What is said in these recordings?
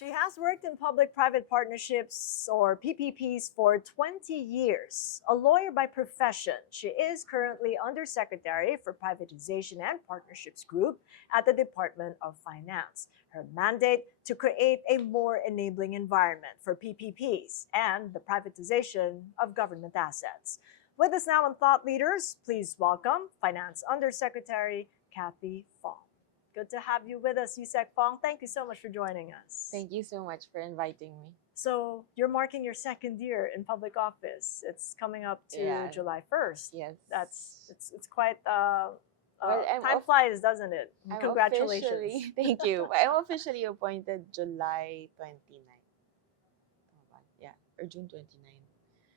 She has worked in public-private partnerships or PPPs for 20 years. A lawyer by profession, she is currently Undersecretary for Privatization and Partnerships Group at the Department of Finance. Her mandate to create a more enabling environment for PPPs and the privatization of government assets. With us now on Thought Leaders, please welcome Finance Undersecretary Cathy Fong. Good to have you with us, Yusek Fong. Thank you so much for joining us. Thank you so much for inviting me. So you're marking your second year in public office. It's coming up to July 1st. Yes. It's quite Well, time flies, doesn't it? I'm Congratulations. Thank you. I'm officially appointed July 29th. Yeah, or June 29th.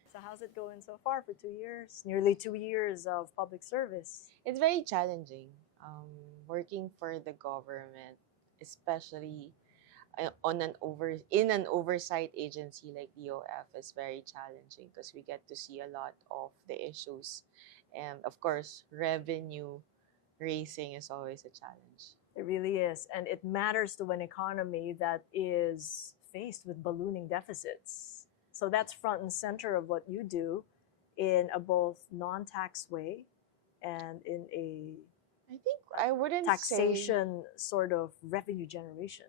So how's it going so far for 2 years? Nearly 2 years of public service. It's very challenging. Working for the government, especially in an oversight agency like DOF, is very challenging because we get to see a lot of the issues, and of course, revenue raising is always a challenge. It really is, and it matters to an economy that is faced with ballooning deficits. So that's front and center of what you do in a both non-tax way and in a I think I wouldn't taxation sort of revenue generation.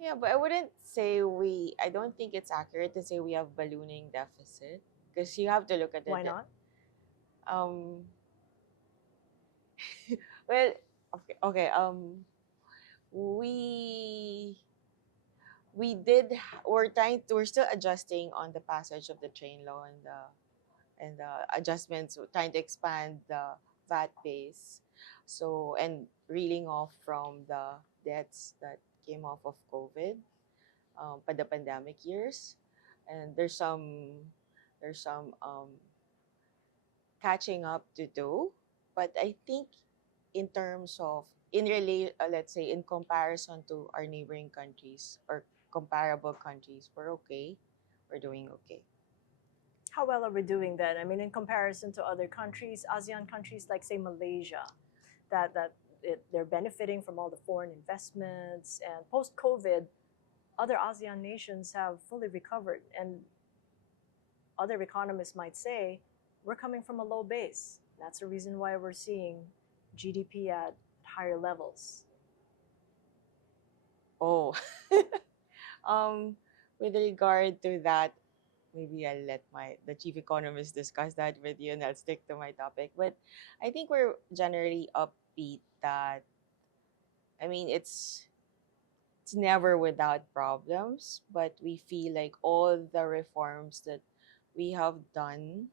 Yeah, but I wouldn't say I don't think it's accurate to say we have ballooning deficit because you have to look at it. Why not? Um, well, okay. We we're still adjusting on the passage of the train law and the adjustments, trying to expand the VAT base, so, and reeling off from the debts that came off of COVID, the pandemic years, and there's some catching up to do, but I think in terms of let's say in comparison to our neighboring countries or comparable countries, we're doing okay. How well are we doing then? I mean, in comparison to other countries, ASEAN countries like, say, Malaysia, they're benefiting from all the foreign investments, and post-COVID, other ASEAN nations have fully recovered, and other economists might say we're coming from a low base. That's the reason why we're seeing GDP at higher levels. Oh, with regard to that, maybe I'll let the chief economist discuss that with you, and I'll stick to my topic. But I think we're generally upbeat that, I mean, it's never without problems, but we feel like all the reforms that we have done,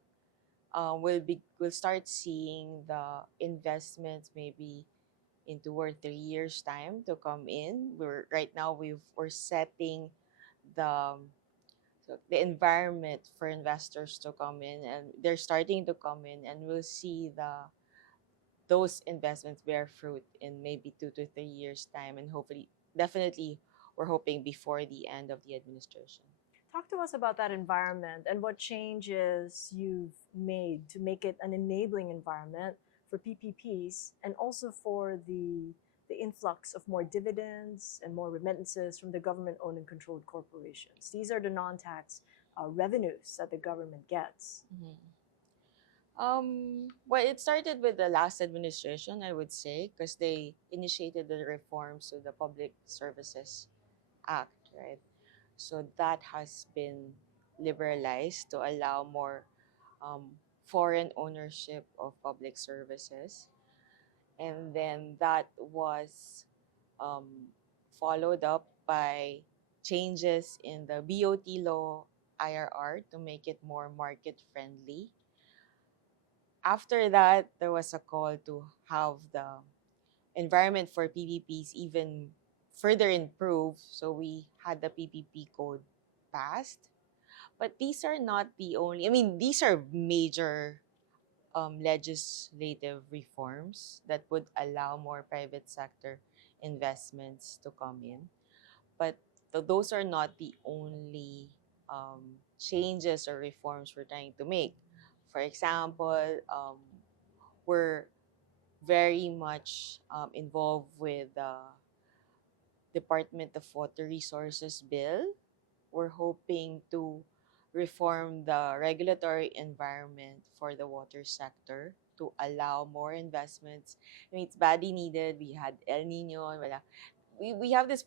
we'll start seeing the investments maybe in 2 or 3 years time to come in. We're setting the the environment for investors to come in, and they're starting to come in, and we'll see those investments bear fruit in maybe 2 to 3 years time, and hopefully, definitely, we're hoping before the end of the administration. Talk to us about that environment and what changes you've made to make it an enabling environment for PPPs and also for the influx of more dividends and more remittances from the government-owned and controlled corporations. These are the non-tax revenues that the government gets. Mm-hmm. Well, it started with the last administration, I would say, because they initiated the reforms to the Public Services Act, right? So that has been liberalized to allow more foreign ownership of public services. And then that was um, followed up by changes in the BOT law IRR to make it more market friendly. After that, there was a call to have the environment for PPPs even further improved. So we had the PPP code passed. But these are not the only, I mean, these are major legislative reforms that would allow more private sector investments to come in. But those are not the only changes or reforms we're trying to make. For example, we're very much involved with Department of Water Resources bill. We're hoping to reform the regulatory environment for the water sector to allow more investments. I mean, it's badly needed. We had El Nino. We have this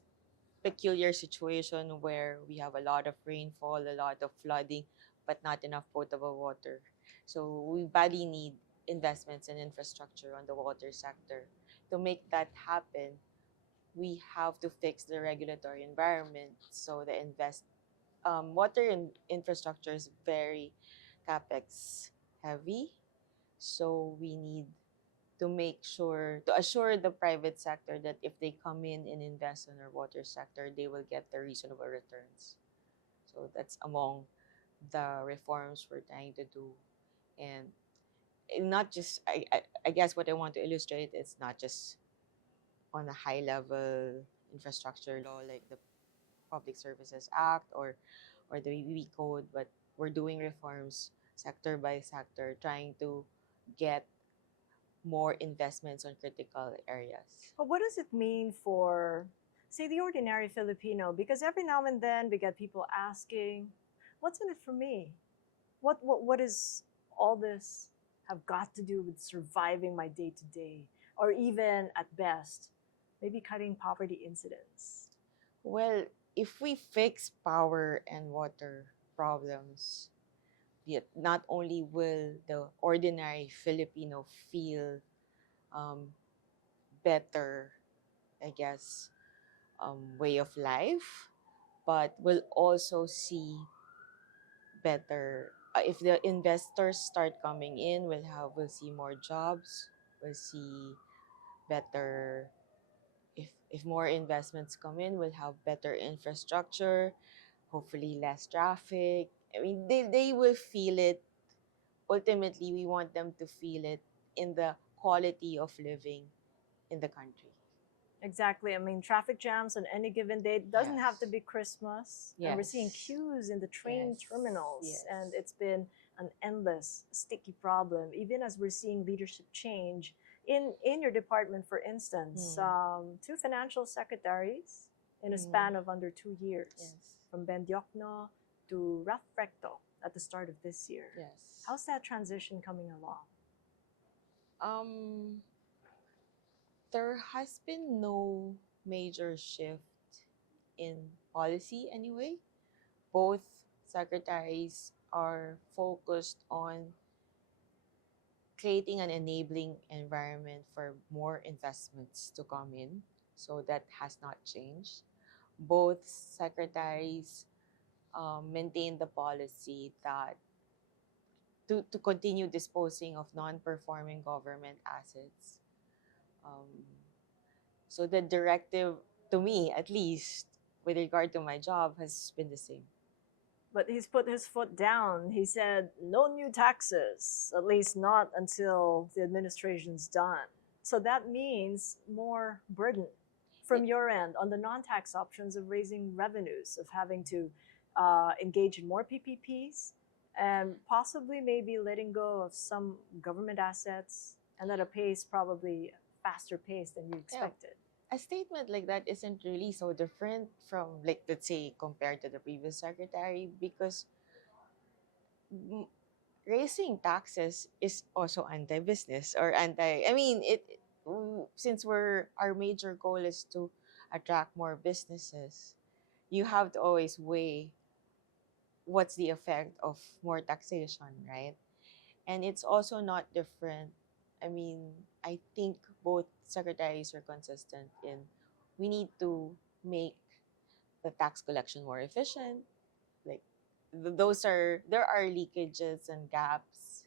peculiar situation where we have a lot of rainfall, a lot of flooding, but not enough potable water. So we badly need investments in infrastructure on the water sector. To make that happen, we have to fix the regulatory environment. So the water infrastructure is very capex heavy. So we need to make sure to assure the private sector that if they come in and invest in our water sector, they will get the reasonable returns. So that's among the reforms we're trying to do. And not just I guess what I want to illustrate is not just on a high level infrastructure law like the Public Services Act or the BB code, but we're doing reforms sector by sector, trying to get more investments on critical areas. But what does it mean for, say, the ordinary Filipino? Because every now and then we get people asking, what's in it for me? What is all this have got to do with surviving my day to day? Or even at best, maybe cutting poverty incidence? Well, if we fix power and water problems, not only will the ordinary Filipino feel um, better, I guess, way of life, but will also see better. If the investors start coming in, we'll see more jobs. We'll see better. If more investments come in, we'll have better infrastructure. Hopefully, less traffic. I mean, they will feel it. Ultimately, we want them to feel it in the quality of living in the country. Exactly. I mean, traffic jams on any given day. It doesn't have to Yes. be Christmas. And we're seeing Yes. queues in the train Yes. terminals. Yes. And it's been an endless, sticky problem, even as we're seeing leadership change. In your department, for instance, two financial secretaries in a span of under 2 years, Yes. from Ben Diokno to Ralph Recto at the start of this year. Yes. How's that transition coming along? Um, there has been no major shift in policy anyway. Both secretaries are focused on creating an enabling environment for more investments to come in. So that has not changed. Both secretaries maintain the policy that to continue disposing of non-performing government assets. Um, so the directive, to me at least, with regard to my job, has been the same. But he's put his foot down. He said, no new taxes, at least not until the administration's done. So that means more burden from your end on the non tax options of raising revenues, of having to engage in more PPPs, and possibly maybe letting go of some government assets, and at a pace probably faster pace than you expected. A statement like that isn't really so different from, like, let's say, compared to the previous secretary, because raising taxes is also anti-business or I mean, since our major goal is to attract more businesses, you have to always weigh what's the effect of more taxation, right? And it's also not different. I mean, I think both secretaries are consistent in we need to make the tax collection more efficient. Like there are leakages and gaps,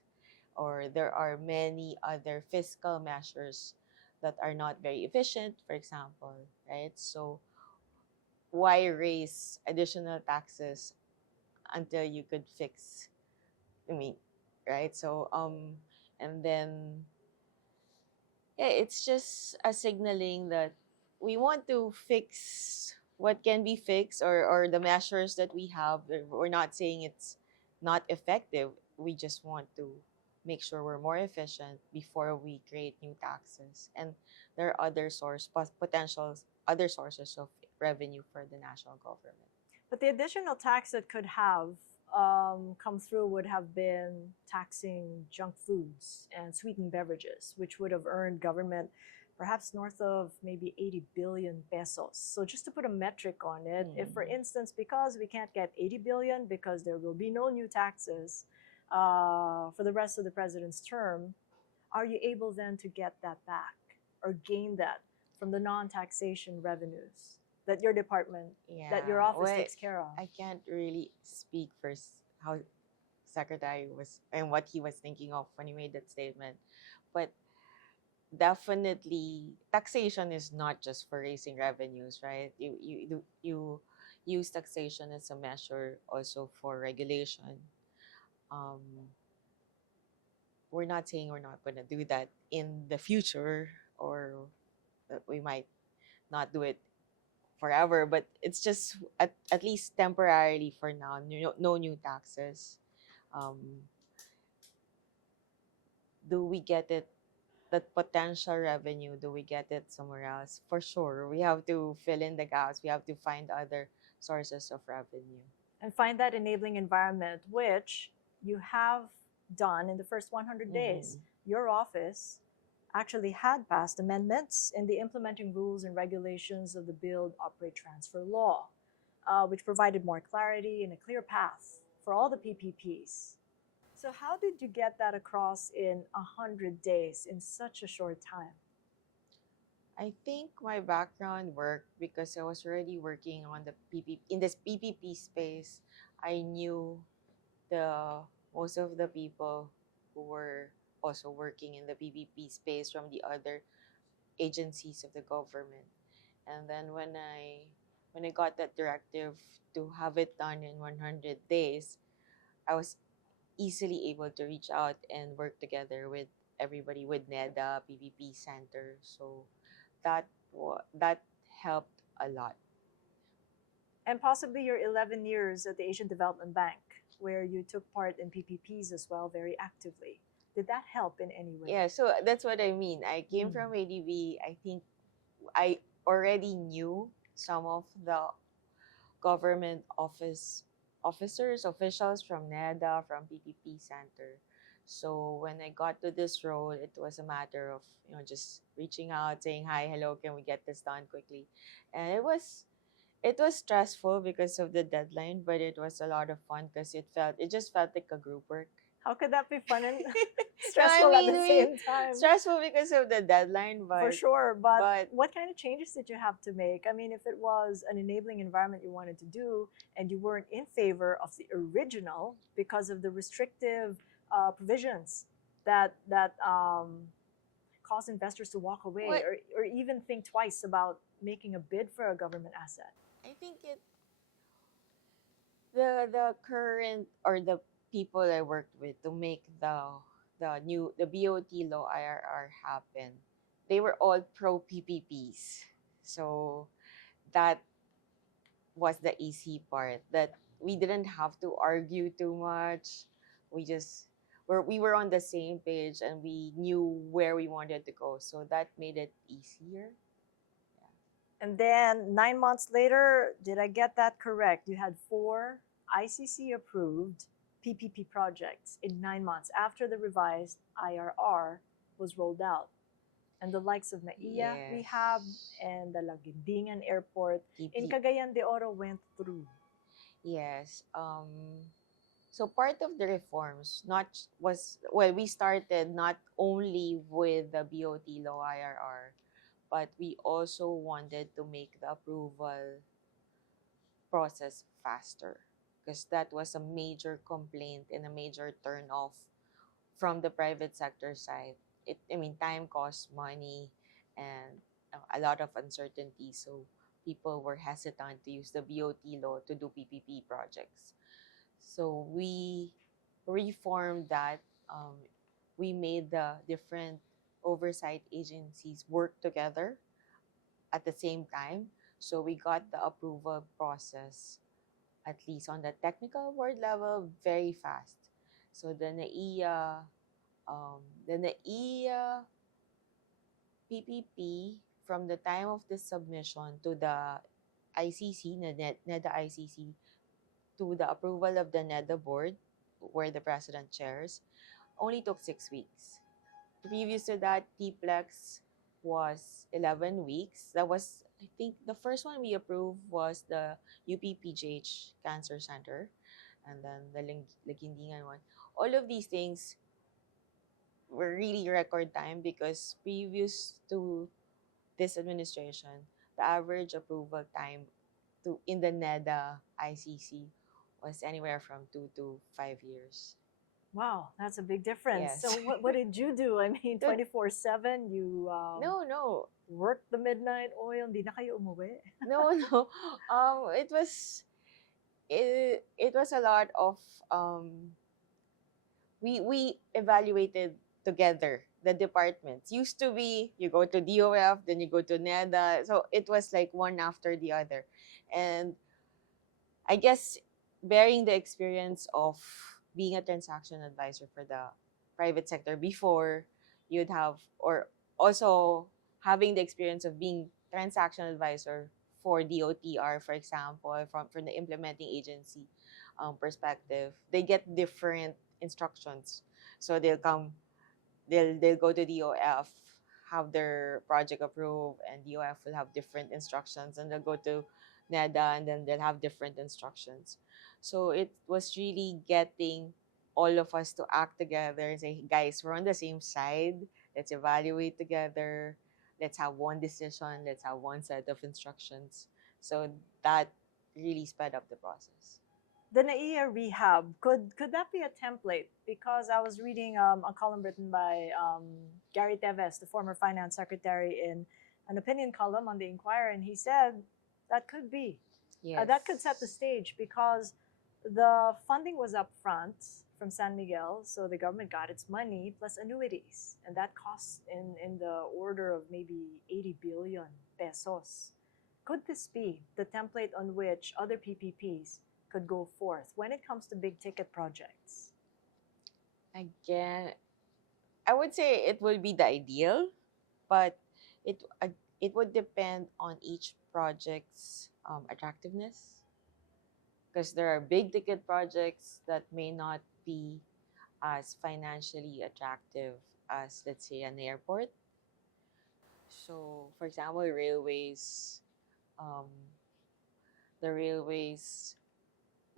or there are many other fiscal measures that are not very efficient, for example, right? So why raise additional taxes until you could fix, I mean, right? So and then yeah, it's just a signaling that we want to fix what can be fixed, or the measures that we have. We're not saying it's not effective. We just want to make sure we're more efficient before we create new taxes. And there are other potential other sources of revenue for the national government. But the additional tax that could have come through would have been taxing junk foods and sweetened beverages, which would have earned government perhaps north of maybe 80 billion pesos. So just to put a metric on it, if for instance, because we can't get 80 billion because there will be no new taxes for the rest of the president's term, are you able then to get that back or gain that from the non-taxation revenues that your department, that your office takes care of? I can't really speak for how secretary was and what he was thinking of when he made that statement, but definitely taxation is not just for raising revenues, right? You use taxation as a measure also for regulation. um we're not saying we're not going to do that in the future, or that we might not do it forever, but it's just at least temporarily for now. No new taxes. um do we get it, that potential revenue, do we get it somewhere else? For sure, we have to fill in the gaps. We have to find other sources of revenue And find that enabling environment, which you have done in the first 100 days. Your office actually had passed amendments in the implementing rules and regulations of the Build, Operate, Transfer law, which provided more clarity and a clear path for all the PPPs. So how did you get that across in 100 days in such a short time? I think my background worked because I was already working on the PPP in this PPP space. I knew the most of the people who were also working in the PPP space from the other agencies of the government. And then when I got that directive to have it done in 100 days, I was easily able to reach out and work together with everybody, with NEDA, PPP Center. So that helped a lot. And possibly your 11 years at the Asian Development Bank, where you took part in PPPs as well very actively. Did that help in any way? Yeah, so that's what I mean. I came from ADB. I think I already knew some of the government officials from NEDA, from PPP Center. So when I got to this role, it was a matter of just reaching out, saying hi, hello, can we get this done quickly? And it was stressful because of the deadline, but it was a lot of fun because it just felt like a group work. How could that be fun and No, stressful at the same time? Stressful because of the deadline, but For sure, but what kind of changes did you have to make? I mean, if it was an enabling environment you wanted to do and you weren't in favor of the original because of the restrictive provisions that cause investors to walk away What? or even think twice about making a bid for a government asset. I think the current or the people I worked with to make the BOT law IRR happen, they were all pro PPPs. So that was the easy part, that we didn't have to argue too much. We were on the same page and we knew where we wanted to go. So that made it easier. And then 9 months later, did I get that correct? You had 4 ICC approved PPP projects in 9 months after the revised IRR was rolled out. And the likes of NAIA Rehab and the Lagindingan Airport in Cagayan de Oro went through. Yes. So part of the reforms we started not only with the BOT law IRR, but we also wanted to make the approval process faster, because that was a major complaint and a major turnoff from the private sector side. Time costs money and a lot of uncertainty. So people were hesitant to use the BOT law to do PPP projects. So we reformed that. We made the different oversight agencies work together at the same time. So we got the approval process, at least on the technical board level, very fast. So the NAIA PPP, from the time of the submission to the ICC, NEDA ICC, to the approval of the NEDA board, where the president chairs, only took 6 weeks. Previous to that, TPLEX was 11 weeks. That was, I think, the first one we approved was the UPPGH Cancer Center, and then the Lagindingan one. All of these things were really record time because previous to this administration, the average approval time to in the NEDA ICC was anywhere from 2 to 5 years. Wow, that's a big difference. So Yes. what did you do? I mean, Good. 24/7, you No. worked the midnight oil, hindi na kayo umuwi. No, no. It was a lot of um we evaluated together the departments. Used to be you go to DOF, then you go to NEDA. So it was like one after the other. And I guess bearing the experience of being a transaction advisor for the private sector before, you'd have, or also having the experience of being transaction advisor for DOTR, for example, from the implementing agency perspective, they get different instructions. So they'll go to DOF, have their project approved, and DOF will have different instructions, and they'll go to NEDA, and then they'll have different instructions. So it was really getting all of us to act together and say, guys, we're on the same side. Let's evaluate together. Let's have one decision. Let's have one set of instructions. So that really sped up the process. The NAIA rehab, could that be a template? Because I was reading a column written by Gary Teves, the former finance secretary, in an opinion column on the Inquirer, and he said that could be. Yes. That could set the stage because the funding was upfront from San Miguel, so the government got its money plus annuities, and that costs in the order of maybe 80 billion pesos. Could this be the template on which other PPPs could go forth when it comes to big ticket projects? Again, I would say it will be the ideal, but it would depend on each project's attractiveness, because there are big ticket projects that may not be as financially attractive as, let's say, an airport. So, for example, um, the railways,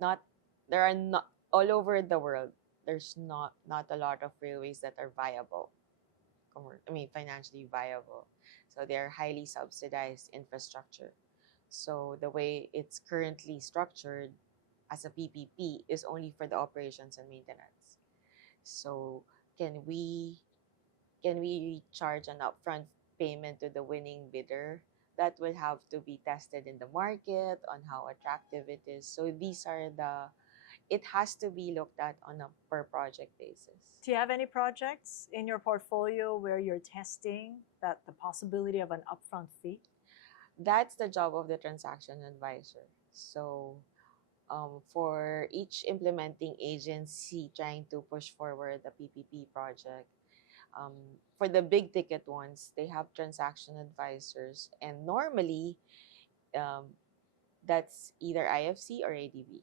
not there are not all over the world. There's not a lot of railways that are viable, financially viable. So they are highly subsidized infrastructure. So the way it's currently structured as a PPP is only for the operations and maintenance. So can we can we charge an upfront payment to the winning bidder? That will have to be tested in the market on how attractive it is. So it has to be looked at on a per project basis. Do you have any projects in your portfolio where you're testing that the possibility of an upfront fee? That's the job of the transaction advisor. So for each implementing agency trying to push forward the PPP project, um, for the big ticket ones, they have transaction advisors, and normally um, that's either IFC or ADB.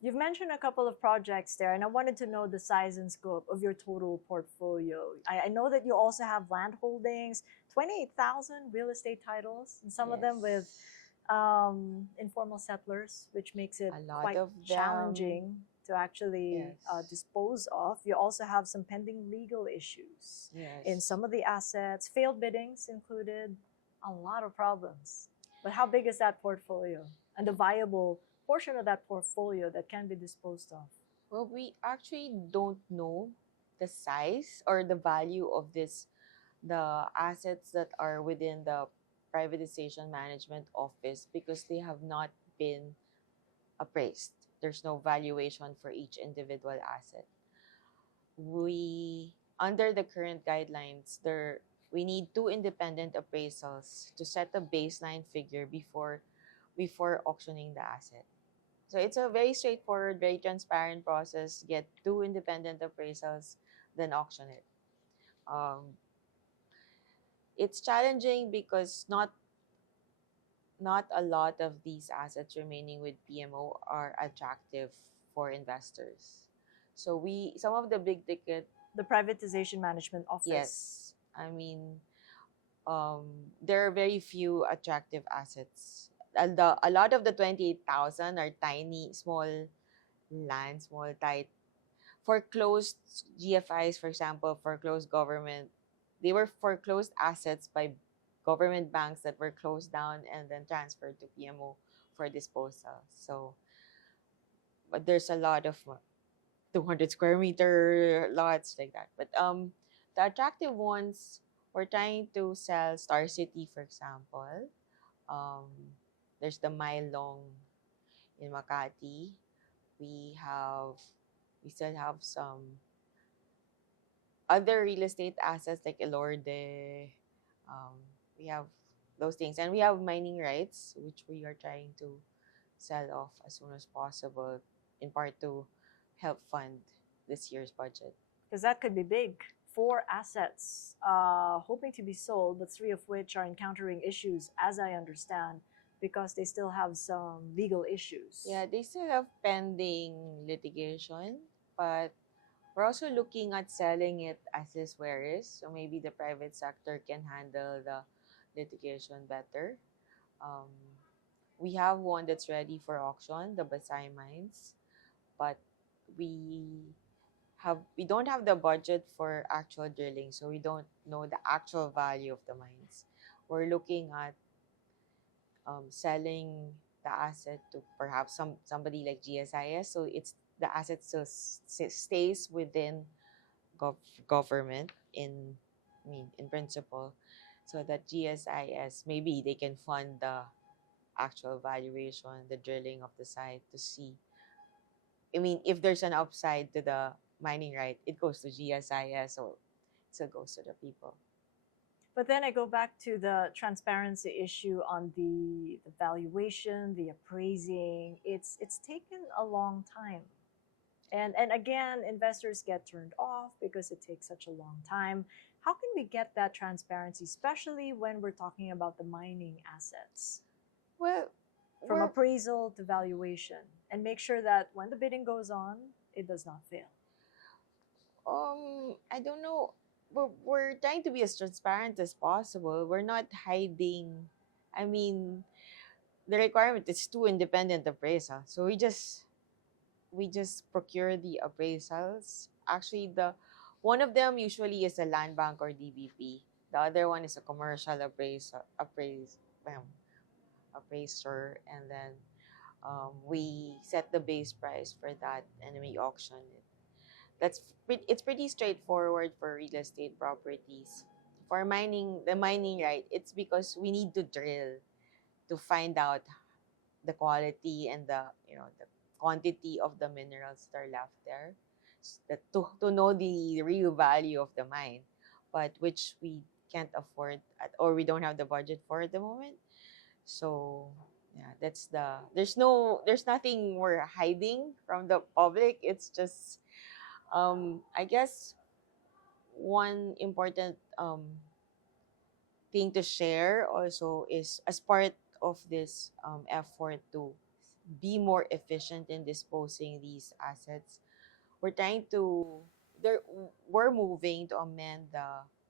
You've mentioned a couple of projects there, and I wanted to know the size and scope of your total portfolio. I know that you also have land holdings, 28,000 real estate titles, and some of them with informal settlers, which makes it A lot quite of challenging to actually Yes. dispose of. You also have some pending legal issues Yes. in some of the assets, failed biddings included, a lot of problems. But how big is that portfolio and the viable portion of that portfolio that can be disposed of? Well, we actually don't know the size or the value of the assets that are within the privatization management office, because they have not been appraised. There's no valuation for each individual asset. We Under the current guidelines, we need two independent appraisals to set a baseline figure before auctioning the asset. So it's a very straightforward, very transparent process. Get two independent appraisals, then auction it. Um, it's challenging because not a lot of these assets remaining with PMO are attractive for investors. So some of the big ticket, The privatization management office. yes, I mean, there are very few attractive assets. A lot of the 28,000 are tiny, small land, small tight foreclosed GFIs, for example, foreclosed government. They were foreclosed assets by government banks that were closed down and then transferred to PMO for disposal. So, but there's a lot of 200 square meter lots like that. But the attractive ones, we're trying to sell Star City, for example. Um, there's the Mylong in Makati. We have, we still have some other real estate assets like Elorde. Um, we have those things. And we have mining rights, which we are trying to sell off as soon as possible, in part to help fund this year's budget. Because that could be big. 4 assets hoping to be sold, but 3 of which are encountering issues, as I understand, because they still have some legal issues. Yeah, they still have pending litigation, but we're also looking at selling it as is where is. So maybe the private sector can handle the litigation better. Um, we have one that's ready for auction, the Basay Mines, but we we don't have the budget for actual drilling, so we don't know the actual value of the mines. We're looking at selling the asset to perhaps somebody like GSIS, so it's the asset still stays within government in, I mean, in principle, so that GSIS, maybe they can fund the actual valuation, the drilling of the site to see. I mean, if there's an upside to the mining right, it goes to GSIS, so it still goes to the people. But then I go back to the transparency issue on the valuation, the appraising. It's taken a long time. And again, investors get turned off because it takes such a long time. How can we get that transparency, especially when we're talking about the mining assets? Well, From we're appraisal to valuation, and make sure that when the bidding goes on, it does not fail. I don't know. We're trying to be as transparent as possible. We're not hiding. I mean, the requirement is two independent appraisals. So we just procure the appraisals. Actually, the one of them usually is a land bank or DBP. The other one is a commercial appraiser, and then we set the base price for that, and we auction it. It's pretty straightforward for real estate properties. For mining, the mining right, it's because we need to drill to find out the quality and the quantity of the minerals that are left there, to know the real value of the mine, but which we can't afford or we don't have the budget for at the moment. So yeah, there's nothing we're hiding from the public. It's just I guess one important thing to share also is, as part of this effort to be more efficient in disposing these assets, we're trying to there we're moving to amend the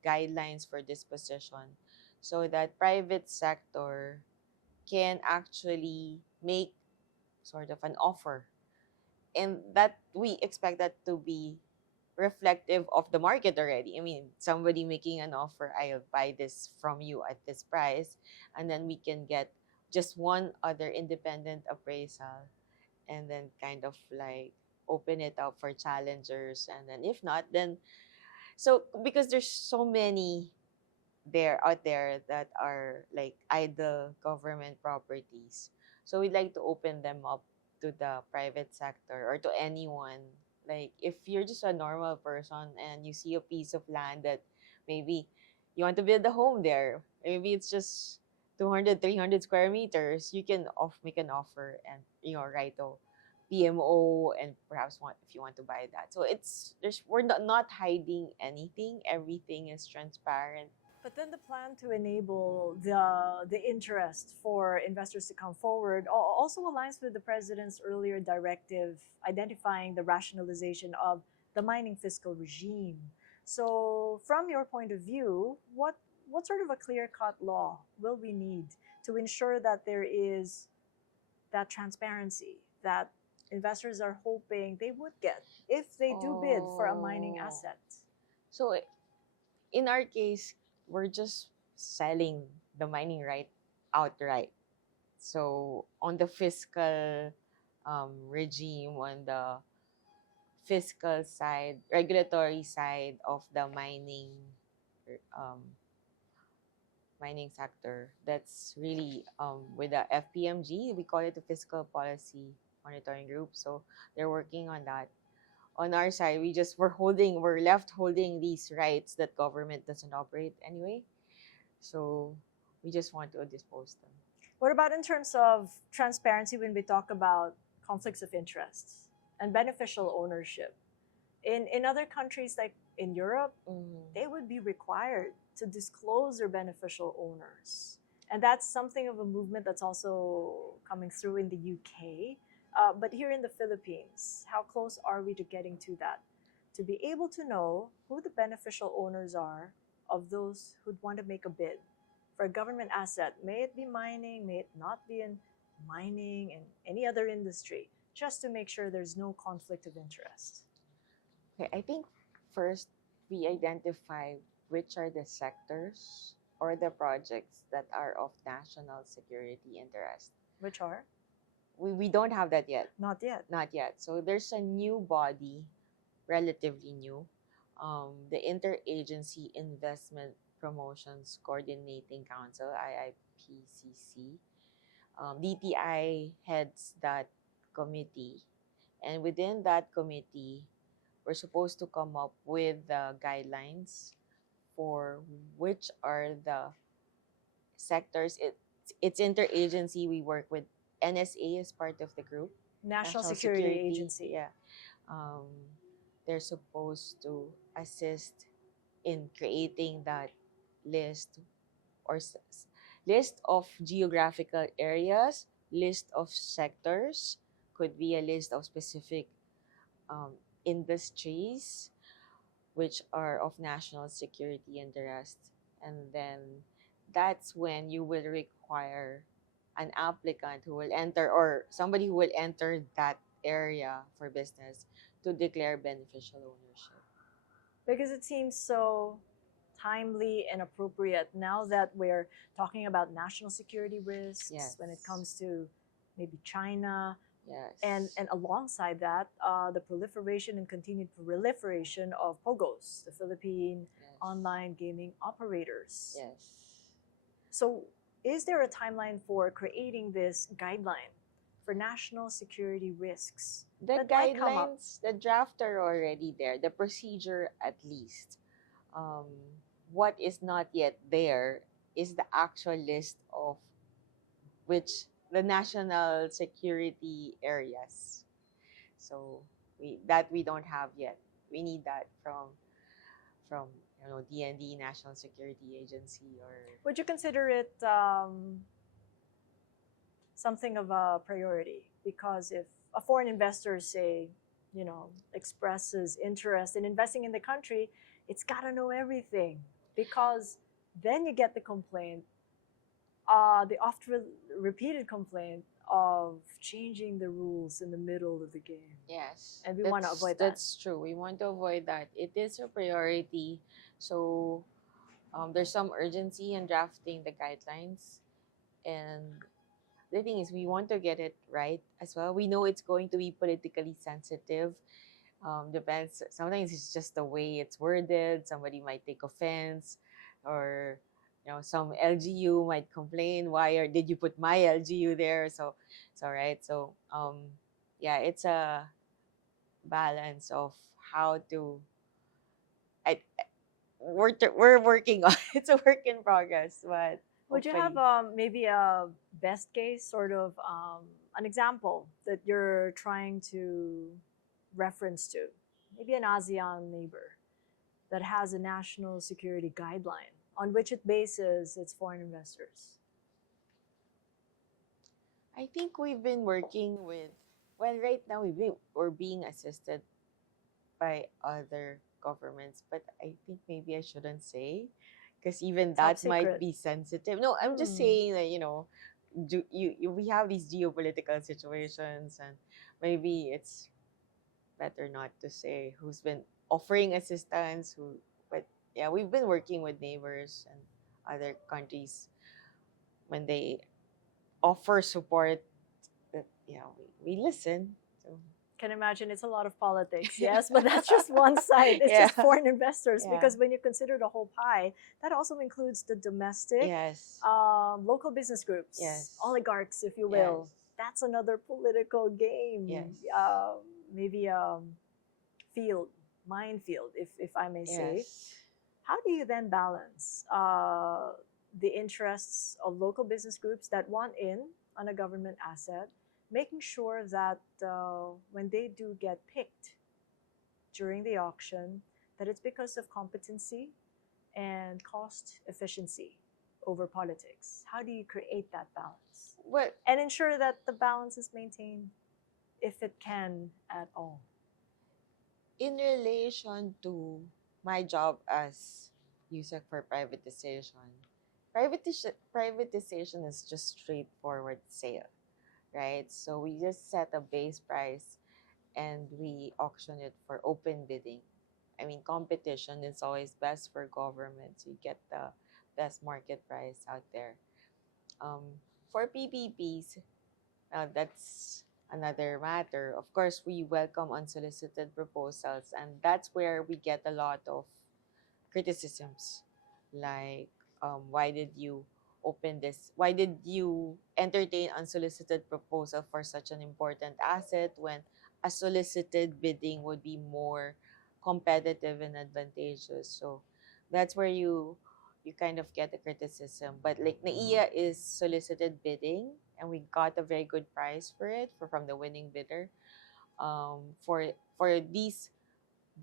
guidelines for disposition so that private sector can actually make sort of an offer, and that we expect that to be reflective of the market already. I mean, somebody making an offer, I'll buy this from you at this price, and then we can get just one other independent appraisal, and then kind of like open it up for challengers, and then if not, then so because there's so many out there that are like idle government properties. So we'd like to open them up to the private sector or to anyone. Like if you're just a normal person and you see a piece of land that maybe you want to build a home there, maybe it's just 200, 300 square meters, you can make an offer and write a PMO and perhaps want if you want to buy that. So we're not hiding anything. Everything is transparent. But then the plan to enable the interest for investors to come forward also aligns with the president's earlier directive identifying the rationalization of the mining fiscal regime. So, from your point of view, what sort of a clear-cut law will we need to ensure that there is that transparency that investors are hoping they would get if they do bid for a mining Oh. asset? So in our case, we're just selling the mining right outright. So on the fiscal regime, on the fiscal side, regulatory side of the um, mining sector, that's really with the FPMG, we call it the Fiscal Policy Monitoring Group. So they're working on that. On our side, we're left holding these rights that government doesn't operate anyway. So we just want to dispose them. What about in terms of transparency when we talk about conflicts of interest and beneficial ownership? In other countries like in Europe, they would be required to disclose their beneficial owners. And that's something of a movement that's also coming through in the UK. But here in the Philippines, how close are we to getting to that? To be able to know who the beneficial owners are of those who'd want to make a bid for a government asset, may it be mining, may it not be in mining and any other industry, just to make sure there's no conflict of interest. Okay, I think first we identify which are the sectors or the projects that are of national security interest. Which are? We don't have that yet. Not yet. Not yet. So there's a new body, relatively new, the Interagency Investment Promotions Coordinating Council, IIPCC. DTI heads that committee, and within that committee, we're supposed to come up with the guidelines for which are the sectors. It's interagency. We work with NSA as part of the group. National Security Agency. Yeah. Um, they're supposed to assist in creating that list or list of geographical areas, list of sectors, could be a list of specific industries which are of national security interest. And then that's when you will require an applicant who will enter or somebody who will enter that area for business to declare beneficial ownership. Because it seems so timely and appropriate now that we're talking about national security risks Yes. when it comes to maybe China. Yes. And alongside that, the proliferation and continued proliferation of POGOs, the Philippine Yes. online gaming operators. Yes. So, is there a timeline for creating this guideline for national security risks? The that might come up? guidelines, the draft are already there, the procedure at least. What is not yet there is the actual list of which the national security areas. So we don't have yet. We need that from DND, National Security Agency, or Would you consider it something of a priority? Because if a foreign investor, say, expresses interest in investing in the country, it's got to know everything. Because then you get the complaint, the oft repeated complaint of changing the rules in the middle of the game. yes, And we want to avoid that. That's true. We want to avoid that. It is a priority. So there's some urgency in drafting the guidelines, and the thing is, we want to get it right as well. We know it's going to be politically sensitive. Depends. Sometimes it's just the way it's worded. Somebody might take offense, or some LGU might complain. Did you put my LGU there? So it's all right. So yeah, it's a balance of how to. We're working on. It's a work in progress, but. Would you have maybe a best case, sort of an example that you're trying to reference to? Maybe an ASEAN neighbor that has a national security guideline on which it bases its foreign investors? I think we've been working with, well, right now we're being assisted by other governments, but I think maybe I shouldn't say, because even Top that might secret. be sensitive. No, I'm just Hmm. saying that, we have these geopolitical situations, and maybe it's better not to say who's been offering assistance, but yeah, we've been working with neighbors and other countries when they offer support. That, yeah, we listen. So Can imagine it's a lot of politics, yes, but that's just one side. It's yeah, just foreign investors yeah, because when you consider the whole pie, that also includes the domestic, yes, local business groups, yes, oligarchs, if you yes, will. That's another political game, yes, maybe field, minefield, if I may say. yes. How do you then balance the interests of local business groups that want in on a government asset, making sure that when they do get picked during the auction, that it's because of competency and cost efficiency over politics? How do you create that balance Well, and ensure that the balance is maintained if it can at all? in relation to my job as USEC for privatization, privatization is just straightforward sale, right? So we just set a base price and we auction it for open bidding. I mean, competition is always best for governments. You get the best market price out there. Um, for PPPs, that's another matter. Of course, we welcome unsolicited proposals, and that's where we get a lot of criticisms, like, why did you open this? Why did you entertain unsolicited proposal for such an important asset when a solicited bidding would be more competitive and advantageous? So that's where you kind of get the criticism. But like NAIA is solicited bidding, and we got a very good price for it from the winning bidder. For these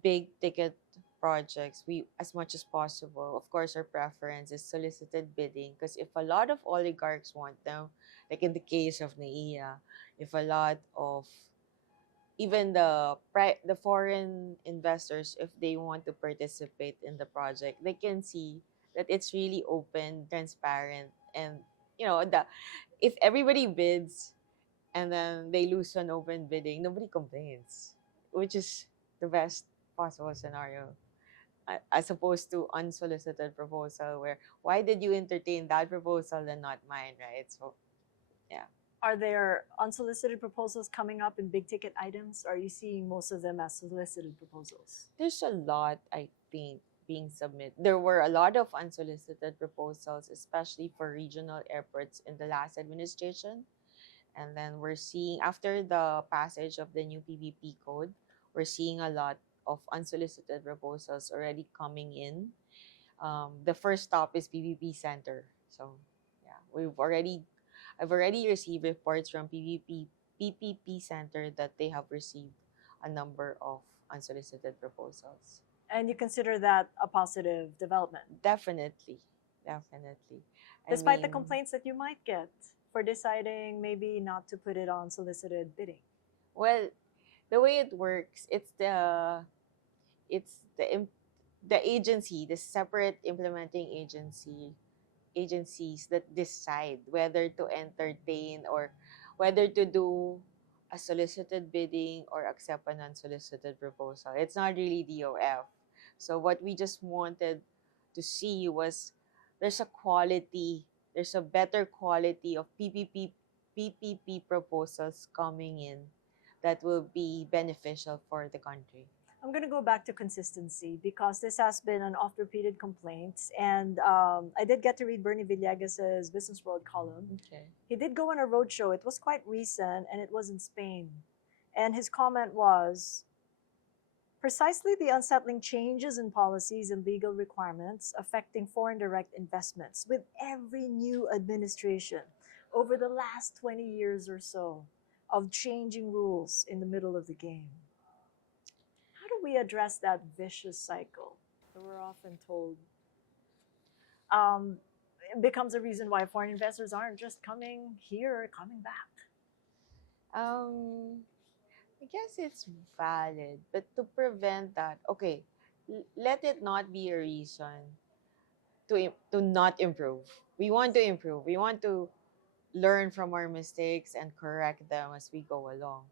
big ticket projects, we, as much as possible, of course, our preference is solicited bidding, because if a lot of oligarchs want them, like in the case of NAIA, if a lot of even the foreign investors, if they want to participate in the project, they can see that it's really open, transparent, and the if everybody bids and then they lose on open bidding, nobody complains, which is the best possible scenario, as opposed to unsolicited proposal where, why did you entertain that proposal and not mine, right? So yeah, Are there unsolicited proposals coming up in big ticket items? Or are you seeing most of them as solicited proposals? there's a lot, I think, being submitted. There were a lot of unsolicited proposals, especially for regional airports in the last administration. And then we're seeing, after the passage of the new PVP code, we're seeing a lot of unsolicited proposals already coming in. The first stop is PVP Center. So yeah, I've already received reports from PPP Center that they have received a number of unsolicited proposals. And you consider that a positive development, Definitely, definitely. I despite the mean, complaints that you might get for deciding maybe not to put it on solicited bidding. well, the way it works, it's the agency, the separate implementing agencies that decide whether to entertain or whether to do a solicited bidding or accept an unsolicited proposal. It's not really DOF. So what we just wanted to see was, there's a quality, there's a better quality of PPP proposals coming in that will be beneficial for the country. I'm going to go back to consistency because this has been an oft repeated complaint. And I did get to read Bernie Villegas' Business World column. Okay. He did go on a roadshow. It was quite recent and it was in Spain. And his comment was precisely the unsettling changes in policies and legal requirements affecting foreign direct investments with every new administration over the last 20 years or so of changing rules in the middle of the game. How do we address that vicious cycle that we're often told? it becomes a reason why foreign investors aren't just coming here or coming back. Um, I guess it's valid, but to prevent that, okay, let it not be a reason to not improve. We want to improve. We want to learn from our mistakes and correct them as we go along.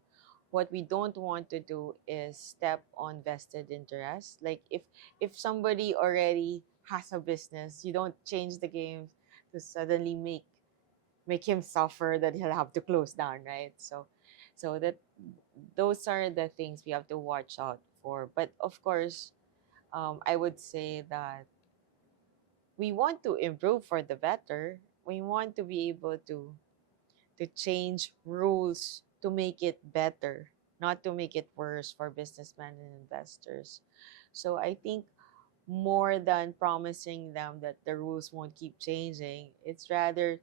What we don't want to do is step on vested interest. Like if somebody already has a business, you don't change the game to suddenly make him suffer that he'll have to close down, right? So that those are the things we have to watch out for. But of course, I would say that we want to improve for the better. We want to be able to change rules to make it better, not to make it worse for businessmen and investors. So I think more than promising them that the rules won't keep changing, it's rather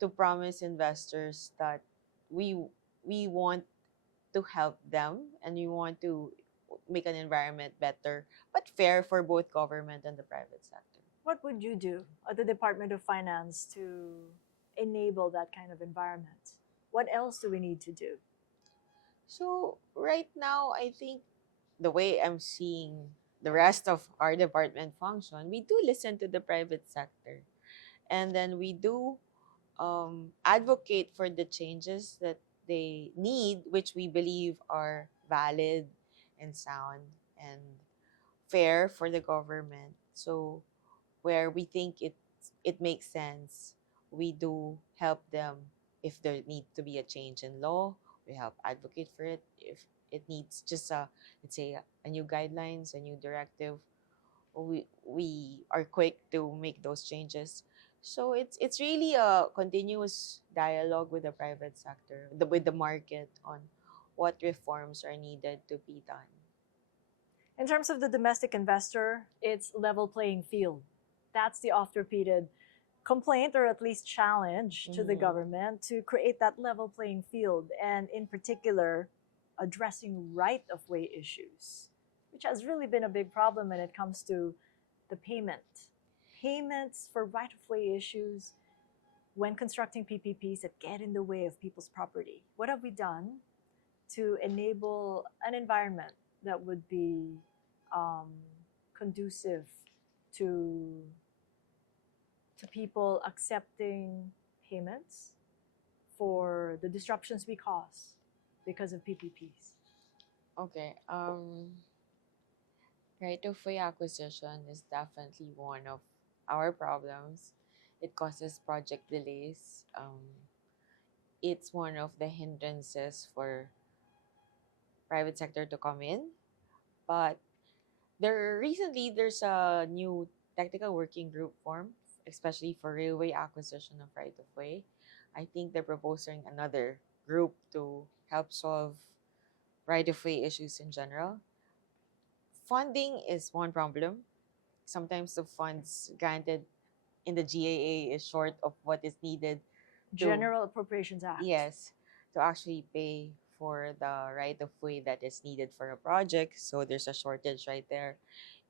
to promise investors that we we want to help them and we want to make an environment better but fair for both government and the private sector. What would you do at the Department of Finance to enable that kind of environment? What else do we need to do? So right now, I think the way I'm seeing the rest of our department function, we do listen to the private sector, and then we do advocate for the changes that they need, which we believe are valid and sound and fair for the government. So where we think it makes sense, we do help them. If there needs to be a change in law, we help advocate for it. If it needs just a, let's say, a new guidelines, a new directive, we are quick to make those changes. So it's really a continuous dialogue with the private sector, with the market on what reforms are needed to be done. In terms of the domestic investor, it's level playing field. That's the oft repeated complaint or at least challenge to the Mhm. government to create that level playing field, and in particular, addressing right of way issues, which has really been a big problem when it comes to the payment. Payments for right of way issues when constructing PPPs that get in the way of people's property. What have we done to enable an environment that would be um, conducive to people accepting payments for the disruptions we cause because of PPPs? Okay. Right of way acquisition is definitely one of our problems. It causes project delays. It's one of the hindrances for private sector to come in. But there's a new technical working group formed, especially for railway acquisition of right of way. I think they're proposing another group to help solve right of way issues in general. Funding is one problem. Sometimes the funds granted in the GAA is short of what is needed to, General Appropriations Act. yes, to actually pay for the right of way that is needed for a project. So there's a shortage right there.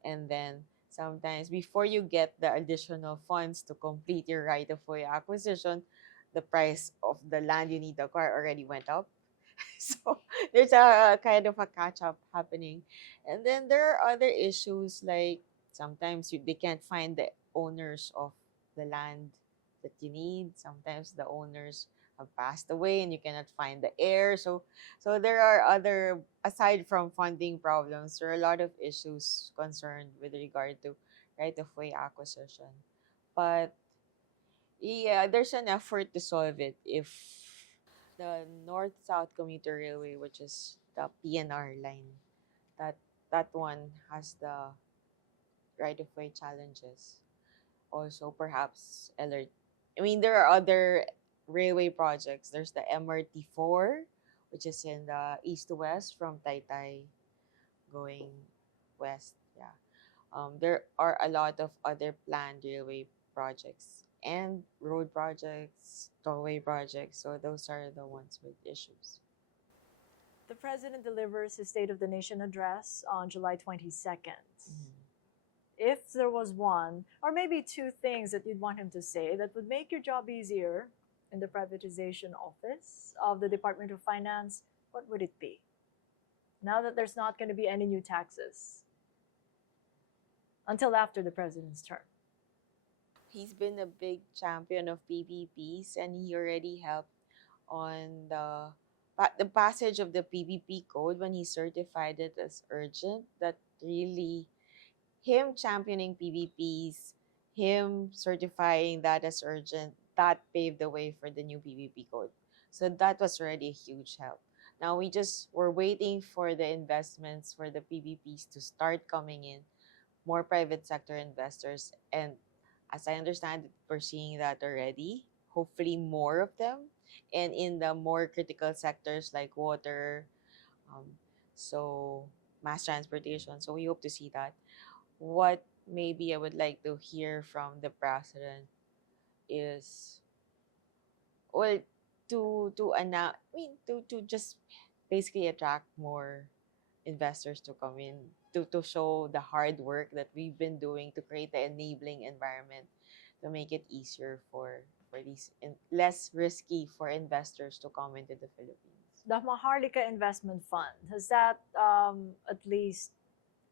And then sometimes before you get the additional funds to complete your right of way acquisition, the price of the land you need to acquire already went up. So there's a kind of a catch up happening. And then there are other issues like sometimes they can't find the owners of the land that you need. Sometimes the owners have passed away and you cannot find the heir. So there are other, aside from funding problems, there are a lot of issues concerned with regard to right of way acquisition. But yeah, there's an effort to solve it if the North South Commuter Railway, which is the PNR line, that that one has the right of way challenges. Also, perhaps alert. I mean, there are other railway projects. There's the MRT4, which is in the east to west from Taytay going west. Yeah. There are a lot of other planned railway projects and road projects, tollway projects. So those are the ones with issues. The president delivers his State of the Nation address on July 22nd. Mhm. if there was one, or maybe two things that you'd want him to say that would make your job easier in the privatization office of the Department of Finance, what would it be? Now that there's not going to be any new taxes until after the president's term. He's been a big champion of PPPs, and he already helped on the passage of the PPP code when he certified it as urgent. That really, him championing PPPs, him certifying that as urgent, that paved the way for the new PPP code. So that was already a huge help. Now we're waiting for the investments for the PPPs to start coming in, more private sector investors, and as I understand it, we're seeing that already. Hopefully, more of them, and in the more critical sectors like water, um, so mass transportation. So we hope to see that. What maybe I would like to hear from the president is, well, to announce, I mean, to just basically attract more investors to come in, to show the hard work that we've been doing to create the enabling environment to make it easier for these and less risky for investors to come into the Philippines. The Maharlika Investment Fund, has that at least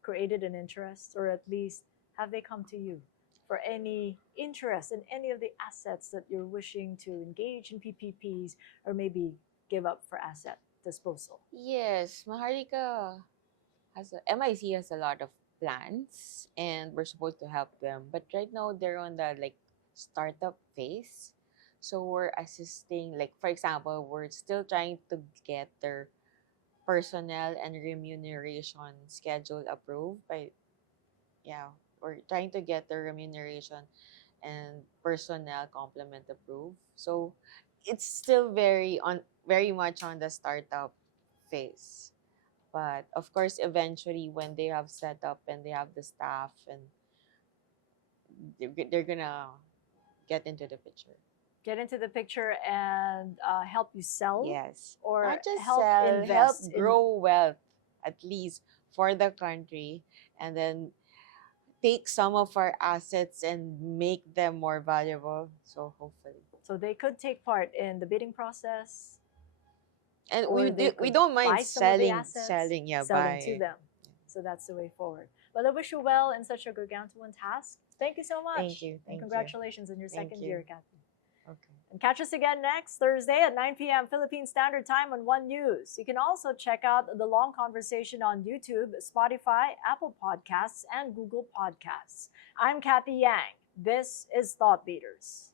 created an interest, or at least have they come to you for any interest in any of the assets that you're wishing to engage in PPPs or maybe give up for asset disposal? Yes, Maharlika MIC has a lot of plans, and we're supposed to help them. But right now they're on the like startup phase. So we're assisting, like for example, we're still trying to get their personnel and remuneration schedule approved by, yeah, we're trying to get their remuneration and personnel complement approved. So it's still very much on the startup phase. But of course, eventually, when they have set up and they have the staff, and they're gonna get into the picture. Get into the picture and help you sell, Yes, or not just help sell, help invest in. grow wealth at least for the country, and then take some of our assets and make them more valuable. So hopefully, So they could take part in the bidding process, and or they we could don't mind buy some of the selling, assets, yeah, sell them to buying. them. So that's the way forward. But I wish you well in such a gargantuan task. Thank you so Thank much. you, And thank you, congratulations on your thank second you. year, Cathy. Okay. And catch us again next Thursday at 9 p.m. Philippine Standard Time on One News. You can also check out the long conversation on YouTube, Spotify, Apple Podcasts, and Google Podcasts. I'm Cathy Yang. This is Thought Leaders.